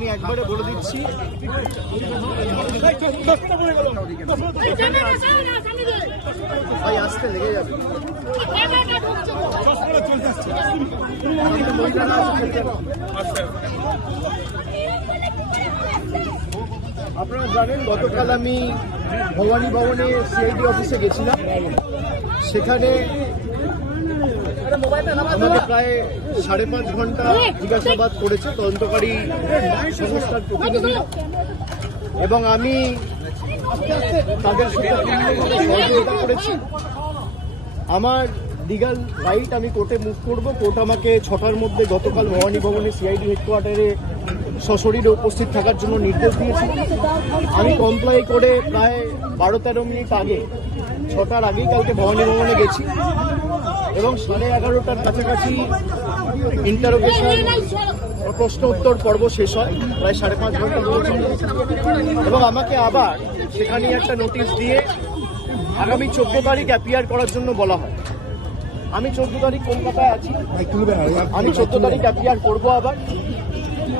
আমি একবারে বলে দিচ্ছি, ভাই আসতে লেগে যাবে। আপনারা জানেন গতকাল আমি ভবানী ভবনে সিআইডি অফিসে গেছিলাম। সেখানে আমাকে প্রায় 5.5 ঘন্টা জিজ্ঞাসাবাদ করেছে তদন্তকারী সংস্থার প্রতিনিধি, এবং আমি তাদের সাথে সহযোগিতা করেছি। আমার লিগাল রাইট, আমি কোর্টে মুভ করব। কোর্ট আমাকে 6টার মধ্যে গতকাল ভবানী ভবনে সিআইডি হেডকোয়ার্টারে সশরীরে উপস্থিত থাকার জন্য নির্দেশ দিয়েছিল। আমি কমপ্লাই করে প্রায় 12-13 মিনিট আগে, 6টার আগেই কালকে ভবানী ভবনে গেছি, এবং 11:30টার কাছাকাছি ইন্টারোগেশন প্রশ্ন উত্তর পর্ব শেষ হয়, প্রায় 5.5 ঘন্টা চলছে। এবং আমাকে আবার সেখানে একটা নোটিশ দিয়ে আগামী 14 তারিখ অ্যাপিয়ার করার জন্য বলা হয়। আমি 14 তারিখ কলকাতায় আছি, আমি 14 তারিখ অ্যাপিয়ার করবো আবার।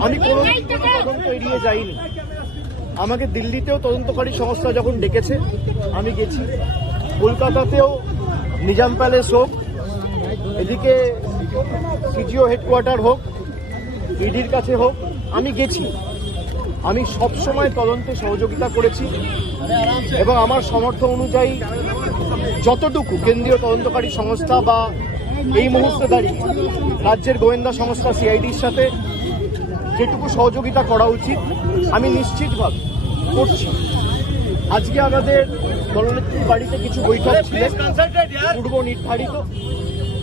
আমি কোনো তদন্ত এড়িয়ে যাইনি। আমাকে দিল্লিতেও তদন্তকারী সংস্থা যখন ডেকেছে আমি গেছি, কলকাতাতেও নিজাম প্যালেস হোক, এদিকে সিজিও হেডকোয়ার্টার হোক, ইডির কাছে হোক, আমি গেছি। আমি সবসময় তদন্তে সহযোগিতা করেছি, এবং আমার সামর্থ্য অনুযায়ী যতটুকু কেন্দ্রীয় তদন্তকারী সংস্থা বা এই মুহূর্তে দাঁড়িয়ে রাজ্যের গোয়েন্দা সংস্থা সিআইডির সাথে যেটুকু সহযোগিতা করা উচিত আমি নিশ্চিতভাবে করছি। আজকে আমাদের দলনেত্রীর বাড়িতে কিছু বৈঠক ছিলেন পূর্ব নির্ধারিত,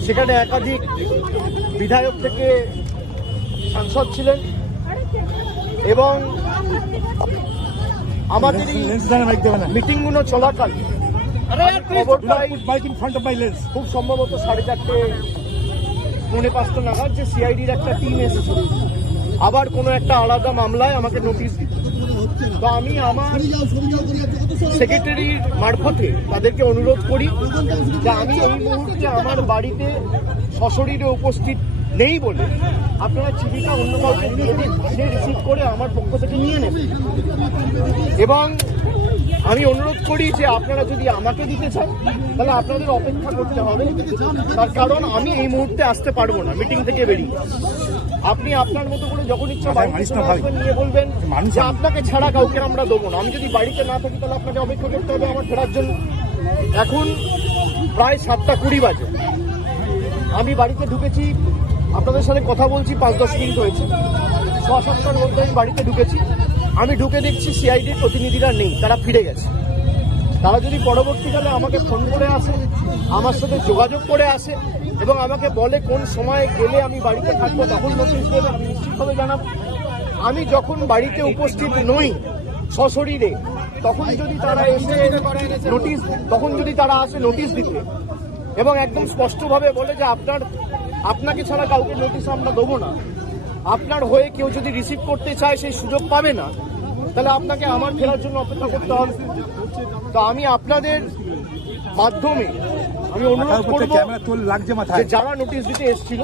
সেখানে একাধিক বিধায়ক থেকে সাংসদ ছিলেন, এবং আমাদের মিটিংগুলো চলাকালীন খুব সম্ভবত 4:30-4:45 নাগাদ যে সিআইডির একটা টিম এসেছিল আবার কোনো একটা আলাদা মামলায় আমাকে নোটিশ দিত। তো আমি আমার সেক্রেটারির মারফতে তাদেরকে অনুরোধ করি যে আমি এই মুহূর্তে আমার বাড়িতে সশরীরে উপস্থিত নেই বলে আপনারা চিঠিটা অন্য কাউকে দিয়ে দিন, সে রিসিভ করে আমার পক্ষ থেকে নিয়ে নেবেন। এবং আমি অনুরোধ করি যে আপনারা যদি আমাকে দিতে চান তাহলে আপনাদের অপেক্ষা করতে হবে, তার কারণ আমি এই মুহূর্তে আসতে পারবো না মিটিং থেকে বেরিয়ে। আপনি আপনার মতো করে যখন ইচ্ছা বাড়িতে নিয়ে বলবেন যে আপনাকে ছাড়া কাউকে আমরা দেবো না। আমি যদি বাড়িতে না থাকি তাহলে আপনাকে অপেক্ষা করতে হবে আমার ফেরার জন্য। এখন প্রায় 7:20 বাজে, আমি বাড়িতে ঢুকেছি, আপনাদের সাথে কথা বলছি 5-10 মিনিট হয়েছে। 6-7টার মধ্যে আমি বাড়িতে ঢুকেছি। আমি ঢুকে দেখছি সিআইডির প্রতিনিধিরা নেই, তারা ফিরে গেছে। তারা যদি পরবর্তীকালে আমাকে ফোন করে আসে, আমার সাথে যোগাযোগ করে আসে এবং আমাকে বলে কোন সময় গেলে আমি বাড়িতে থাকবো, তখন নোটিশ দেবে, আমি নিশ্চিতভাবে জানাবো। আমি যখন বাড়িতে উপস্থিত নই সশরীরে, তখন যদি তারা এসে নোটিশ, তখন যদি তারা আসে নোটিশ দিতে এবং একদম স্পষ্টভাবে বলে যে আপনাকে ছাড়া কাউকে নোটিশ আমরা দেবো না, আপনার হয়ে কেউ যদি রিসিভ করতে চায় সেই সুযোগ পাবে না, তাহলে আপনাকে আমার ফেরার জন্য অপেক্ষা করতে হবে। তো আমি আপনাদের মাধ্যমে আমি অনুরোধ করব যে যারা নোটিশ দিতে এসেছিল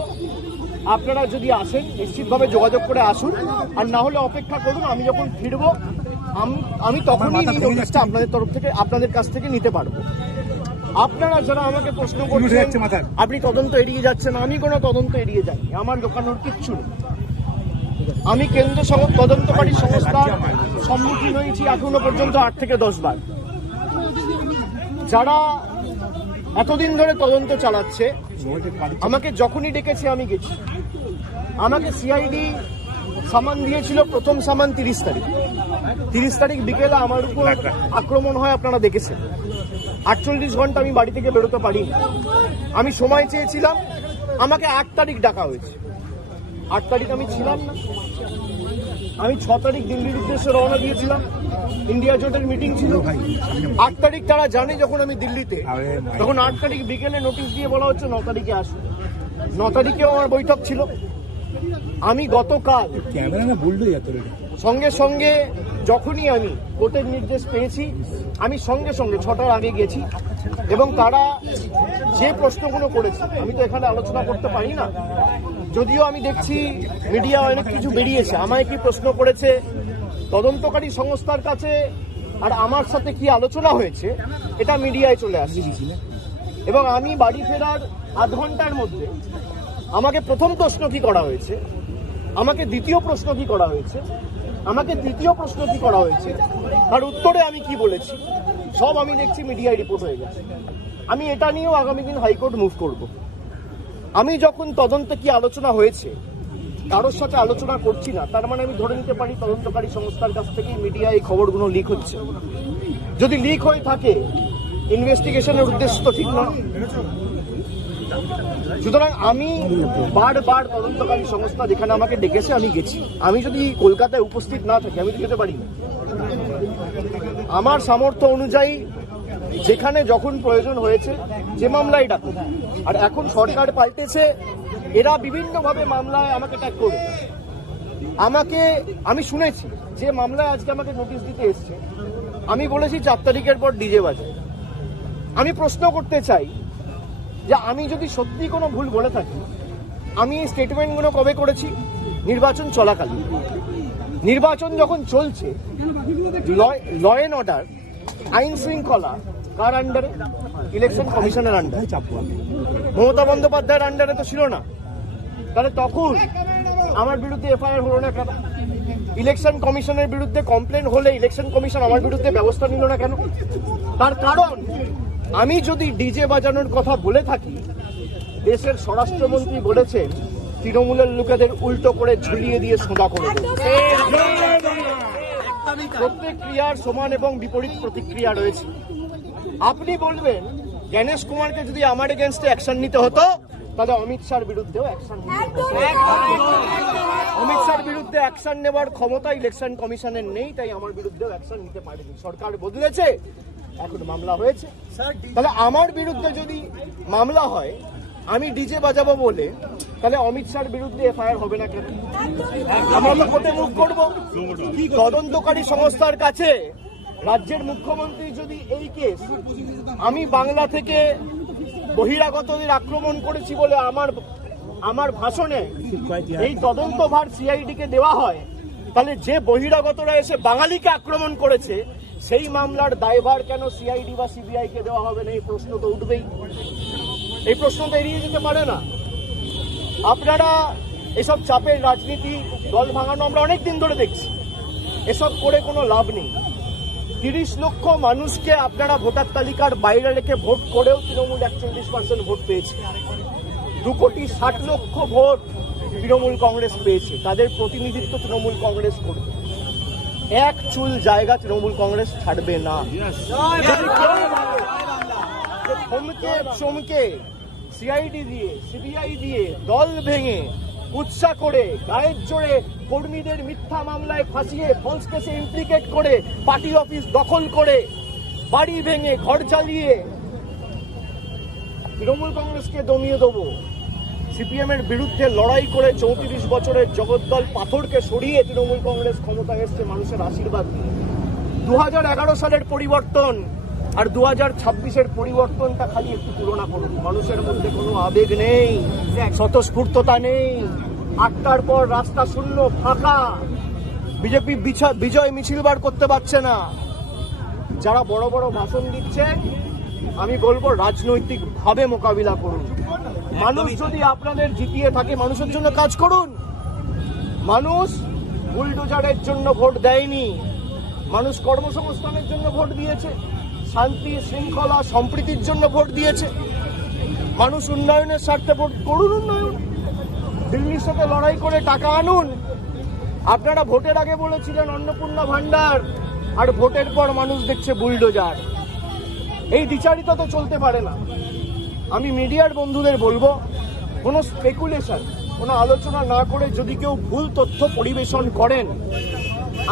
আপনারা যদি আসেন নিশ্চিতভাবে যোগাযোগ করে আসুন, আর না হলে অপেক্ষা করুন। আমি যখন ফিরবো আমি তখনই নোটিশটা আপনাদের তরফ থেকে, আপনাদের কাছ থেকে নিতে পারবো। আপনারা যারা আমাকে প্রশ্ন করছেন আপনি তদন্ত এড়িয়ে যাচ্ছেন, আমি কোনো তদন্ত এড়িয়ে যাইনি, আমার দোকানোর কিচ্ছু নেই। আমি কেন্দ্র তদন্তকারী সংস্থার সম্মুখীন হয়েছি এখনো পর্যন্ত 8 থেকে 10 বার। যারা এতদিন ধরে তদন্ত চালাচ্ছে আমাকে যখনই ডেকেছে আমি গেছি। আমাকে সিআইডি সামান দিয়েছিল, প্রথম সামান 30 তারিখ। 30 তারিখ বিকেলে আমার উপর আক্রমণ হয়, আপনারা দেখেছেন। 48 ঘন্টা আমি বাড়ি থেকে বেরোতে পারিনি। আমি সময় চেয়েছিলাম, আমাকে 8 তারিখ ডাকা হয়েছে। 8 তারিখ আমি ছিলাম না। আমি 6 তারিখ দিল্লির উদ্দেশ্যে রওনা দিয়েছিলাম, ইন্ডিয়া জোটের মিটিং ছিল। 8 তারিখ তারা জানে যখন আমি দিল্লিতে, তখন 8 তারিখ বিকেলে নোটিশ দিয়ে বলা হচ্ছে 9 তারিখে আসুন। 9 তারিখেও আমার বৈঠক ছিল। আমি গতকাল সঙ্গে সঙ্গে যখনই আমি কোর্টের নির্দেশ পেয়েছি আমি সঙ্গে সঙ্গে 6টার আগে গেছি, এবং তারা যে প্রশ্নগুলো করেছে আমি তো এখানে আলোচনা করতে পারি না, যদিও আমি দেখছি মিডিয়া অনেক কিছু বেরিয়েছে, আমায় কি প্রশ্ন করেছে তদন্তকারী সংস্থার কাছে আর আমার সাথে কি আলোচনা হয়েছে এটা মিডিয়ায় চলে আসছে। এবং আমি বাড়ি ফেরার আধ ঘন্টার মধ্যে আমাকে প্রথম প্রশ্ন কি করা হয়েছে, আমাকে দ্বিতীয় প্রশ্ন কি করা হয়েছে, আমাকে তৃতীয় প্রশ্ন কি করা হয়েছে, তার উত্তরে আমি কি বলেছি সব আমি দেখছি মিডিয়ায় রিপোর্ট হয়ে গেছে। আমি এটা নিয়েও আগামী দিন হাইকোর্ট মুভ করব। আমি যখন তদন্তে কি আলোচনা হয়েছে কারোর সাথে আলোচনা করছি না, তার মানে আমি ধরে নিতে পারি তদন্তকারী সংস্থার কাছ থেকে মিডিয়ায় এই খবরগুলো লিক হচ্ছে। যদি লিক হয়ে থাকে ইনভেস্টিগেশনের উদ্দেশ্য তো ঠিক নয়। সুতরাং আমি বারবার তদন্তকারী সংস্থা যেখানে আমাকে ডেকেছে আমি গেছি। আমি যদি কলকাতায় উপস্থিত না থাকি আমি তো যেতে পারি না। আমার সামর্থ্য অনুযায়ী যেখানে যখন প্রয়োজন হয়েছে যে মামলায় ডাকুন। আর এখন সরকার পাল্টেছে, এরা বিভিন্নভাবে মামলায় আমাকে ট্যাগ করে। আমি শুনেছি যে মামলায় আজকে আমাকে নোটিশ দিতে এসছে, আমি বলেছি 4 তারিখের পর ডিজে বাজে। আমি প্রশ্ন করতে চাই যে আমি যদি সত্যি কোনো ভুল বলে থাকি, আমি এই স্টেটমেন্টগুলো কবে করেছি? নির্বাচন চলাকালীন। নির্বাচন যখন চলছে, ল অ্যান্ড অর্ডার, আইন শৃঙ্খলা কার আন্ডারে? ইলেকশন কমিশনের আন্ডারে। মমতা বন্দ্যোপাধ্যায়ের আন্ডারে তো ছিল না। তাহলে তখন আমার বিরুদ্ধে এফআইআর হলো না কেন? ইলেকশন কমিশনের বিরুদ্ধে কমপ্লেন হলে ইলেকশন কমিশন আমার বিরুদ্ধে ব্যবস্থা নিল না কেন? তার কারণ আমি যদি ডিজে বাজানোর কথা বলে থাকি, দেশের স্বরাষ্ট্রমন্ত্রী বলেছেন তৃণমূলের লোকেদের উল্টো করে ঝুলিয়ে দিয়ে সোজা করে দেবে। প্রত্যেক ক্রিয়ার সমান এবং বিপরীত প্রতিক্রিয়া রয়েছে। আপনি বলবেন গণেশ কুমারকে যদি আমার এগেনস্টে অ্যাকশন নিতে হতো তাহলে অমিত শাহর বিরুদ্ধেও অ্যাকশন নিতে হতো। অমিত শাহর বিরুদ্ধে অ্যাকশন নেওয়ার ক্ষমতা ইলেকশন কমিশনের নেই, তাই আমার বিরুদ্ধেও অ্যাকশন নিতে পারেনি। সরকার বদলেছে, এখন মামলা হয়েছে। তাহলে আমার বিরুদ্ধে যদি মামলা হয় আমি ডিজে বাজাবো বলে, তাহলে অমিত শাহর বিরুদ্ধে এফআইআর হবে না কেন? আমরা তো কোর্টে মুভ করবো। তদন্তকারী সংস্থার কাছে রাজ্যের মুখ্যমন্ত্রী যদি এই কেস আমি বাংলা থেকে বহিরাগতদের আক্রমণ করেছি বলে আমার ভাষণে এই তদন্তভার সিআইডি কে দেওয়া হয়, তাহলে যে বহিরাগতরা এসে বাঙালিকে আক্রমণ করেছে সেই মামলার দায়ভার কেন সিআইডি বা সিবিআই কে দেওয়া হবে না? এই প্রশ্ন তো উঠবেই। এই প্রশ্ন তো এড়িয়ে যেতে পারে না। আপনারা এসব চাপের রাজনীতি, দল ভাঙানো আমরা অনেকদিন ধরে দেখছি। এসব করে কোনো লাভ নেই। 30 লক্ষ মানুষকে আপনারা ভোটার তালিকার বাইরে রেখে ভোট করেও তৃণমূল 41% ভোট পেয়েছে। 2,60,00,000 ভোট তৃণমূল কংগ্রেস পেয়েছে। তাদের প্রতিনিধিত্ব তৃণমূল কংগ্রেস করবে। এক চুল জায়গা তৃণমূল কংগ্রেস ছাড়বে না। থমকে চমকে সিআইডি দিয়ে, সিবিআই দিয়ে, দল ভেঙে, উৎসাহ করে, গায়ের জোরে কর্মীদের মিথ্যা মামলায় ফাঁসিয়ে, ফলস কেসে ইমপ্লিকেট করে, পার্টি অফিস দখল করে, বাড়ি ভেঙে, ঘর জ্বালিয়ে তৃণমূল কংগ্রেসকে দমিয়ে দেবো। সিপিএম এর বিরুদ্ধে লড়াই করে 34 বছরের জগদ্দল পাথরকে সরিয়ে তৃণমূল কংগ্রেস ক্ষমতায় এসছে মানুষের আশীর্বাদ। 2011 সালের পরিবর্তন আর 2026-এর পরিবর্তনটা খালি একটু তুলনা করুন। মানুষের মধ্যে কোনো আবেগ নেই, স্বতঃস্ফূর্ততা নেই। 8টার পর রাস্তা শূন্য, ফাঁকা। বিজেপি বিজয় মিছিল বার করতে পারছে না। যারা বড় বড় ভাষণ দিচ্ছে, আমি বলবো রাজনৈতিকভাবে মোকাবিলা করুন। মানুষ যদি আপনাদের জিতিয়ে থাকে, মানুষের জন্য কাজ করুন। মানুষ বুলডোজারের জন্য ভোট দেয়নি, মানুষ কর্মসংস্থানের জন্য ভোট দিয়েছে, শান্তি শৃঙ্খলা সম্প্রীতির জন্য ভোট দিয়েছে। মানুষ উন্নয়নের স্বার্থে ভোট করুন। উন্নয়ন, দিল্লির সাথে লড়াই করে টাকা আনুন। আপনারা ভোটের আগে বলেছিলেন অন্নপূর্ণা ভান্ডার, আর ভোটের পর মানুষ দেখছে বুলডোজার। এই দ্বিচারিতা তো চলতে পারে না। আমি মিডিয়ার বন্ধুদের বলবো, কোনো স্পেকুলেশন, কোনো আলোচনা না করে যদি কেউ ভুল তথ্য পরিবেশন করেন,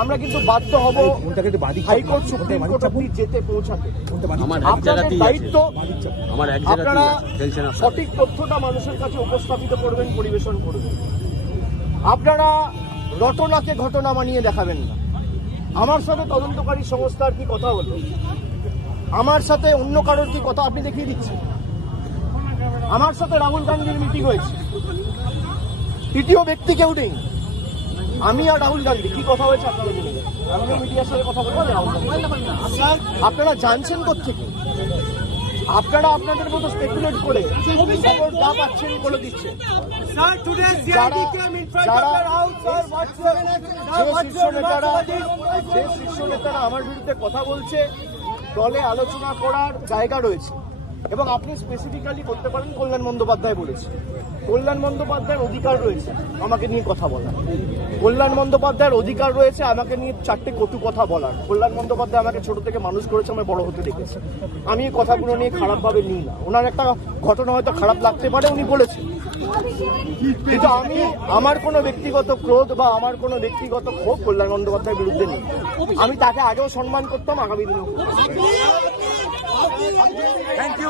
আমরা কিন্তু বাধ্য হব হাইকোর্ট, সুপ্রিম কোর্ট অবধি যেতে পৌঁছাতে। আপনাদের দায়িত্ব, আপনারা সঠিক তথ্যটা মানুষের কাছে উপস্থাপিত করবেন, পরিবেশন করবেন। আপনারা রটনাকে ঘটনা বানিয়ে দেখাবেন না। আমার সাথে তদন্তকারী সংস্থার কি কথা হলো, আমার সাথে অন্য কারোর কি কথা আপনি দেখিয়ে দিচ্ছেন। আমার সাথে রাহুল গান্ধীর মিটিং হয়েছে, তৃতীয় ব্যক্তি কেউ নেই। আমি আর রাহুল গান্ধী কি কথা হয়েছে আপনারা জেনে গেছেন। আমিও মিডিয়ার সাথে কথা বলবো না। আপনারা জানছেন কোত্থেকে? আপনারা আপনাদের মতো স্পেকুলেট করে খবর যা পাচ্ছেন বলে দিচ্ছেন। যে শীর্ষ নেতারা আমার বিরুদ্ধে কথা বলছে, দলে আলোচনা করার জায়গা রয়েছে এবং আপনি স্পেসিফিক্যালি করতে পারেন। কল্যাণ বন্দ্যোপাধ্যায় বলেছে, কল্যাণ বন্দ্যোপাধ্যায়ের অধিকার রয়েছে আমাকে নিয়ে কথা বলার। কল্যাণ বন্দ্যোপাধ্যায়ের অধিকার রয়েছে আমাকে নিয়ে 4টে কটু কথা বলার। কল্যাণ বন্দ্যোপাধ্যায় আমাকে ছোট থেকে মানুষ করেছে, আমি বড় হতে দেখেছি। আমি এই কথাগুলো নিয়ে খারাপভাবে নিই না। ওনার একটা ঘটনা হয়তো খারাপ লাগতে পারে, উনি বলেছেন, কিন্তু আমি আমার কোনো ব্যক্তিগত ক্রোধ বা আমার কোনো ব্যক্তিগত ক্ষোভ কল্যাণ বন্দ্যোপাধ্যায়ের বিরুদ্ধে নেই। আমি তাকে আগেও সম্মান করতাম, আগামী দিনেও। Thank you.